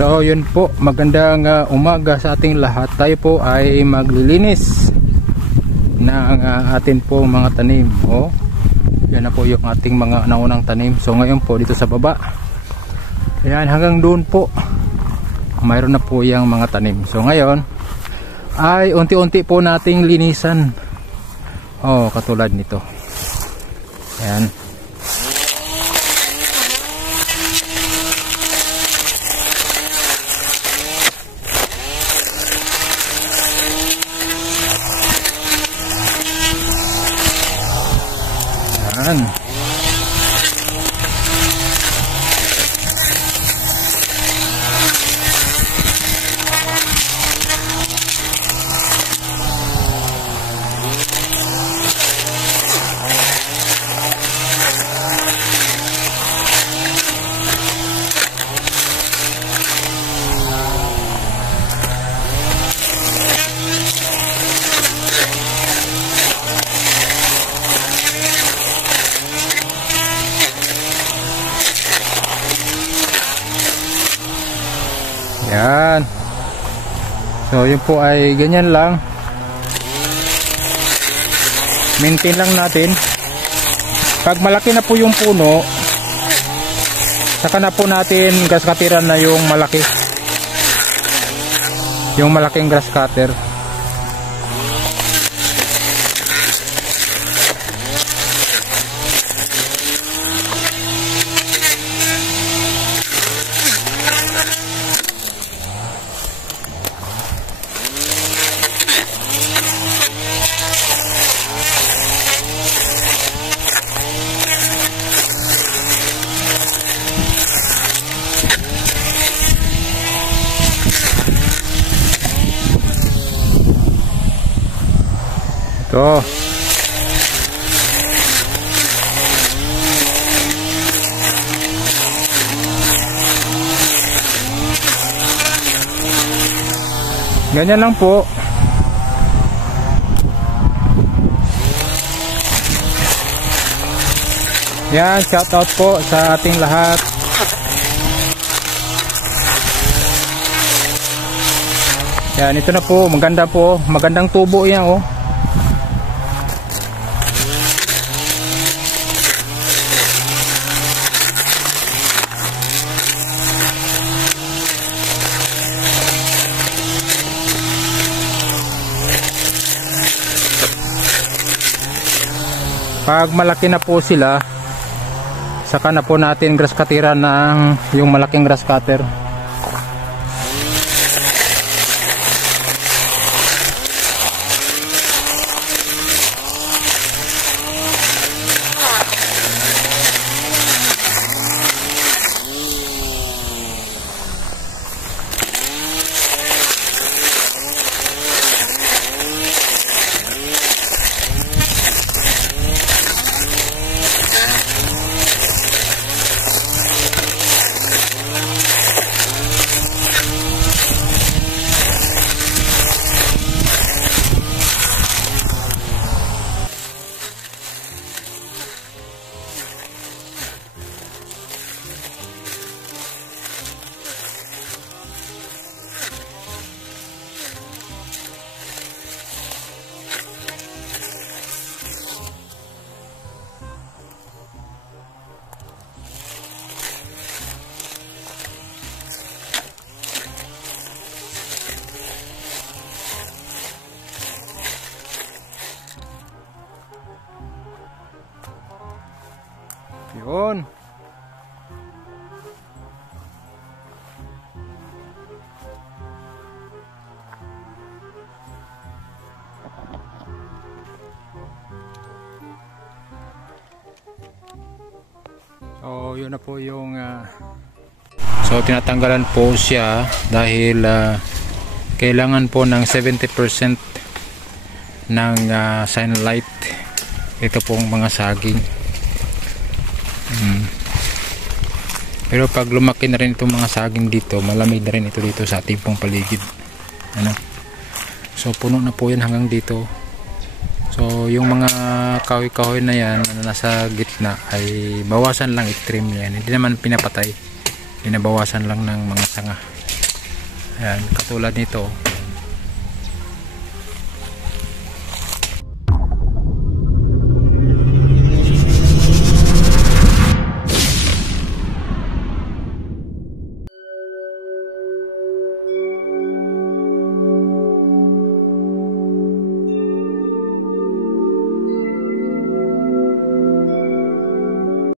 So yun po, magandang umaga sa ating lahat. Tayo po ay maglilinis ng atin po mga tanim. Yan na po yung ating mga naunang tanim. So ngayon po dito sa baba, ayan, hanggang doon po mayroon na po yung mga tanim. So ngayon ay unti-unti po nating linisan. Katulad nito. Ayan. Ayan. Yan. So yun po ay ganyan lang. Maintain lang natin. Pag malaki na po yung puno, saka na po natin grass cutteran na yung malaki. Yung malaking grass cutter. Ito. Ganyan lang po. Yan, shout out po sa ating lahat. Yan, ito na po, maganda po, magandang tubo yan Pag malaki na po sila, saka na po natin grass cutteran ng yung malaking grass cutter. Yun. So yun na po yung so tinatanggalan po siya dahil kailangan po ng 70% ng sunlight ito pong mga saging. Pero pag lumaki na rin itong mga saging dito, malamig na rin ito dito sa ating pong paligid. So puno na po yan hanggang dito. So yung mga kahoy-kahoy na yan na nasa gitna ay bawasan lang i-trim yan. Hindi naman pinapatay, binabawasan lang ng mga sanga. Ayan, katulad nito.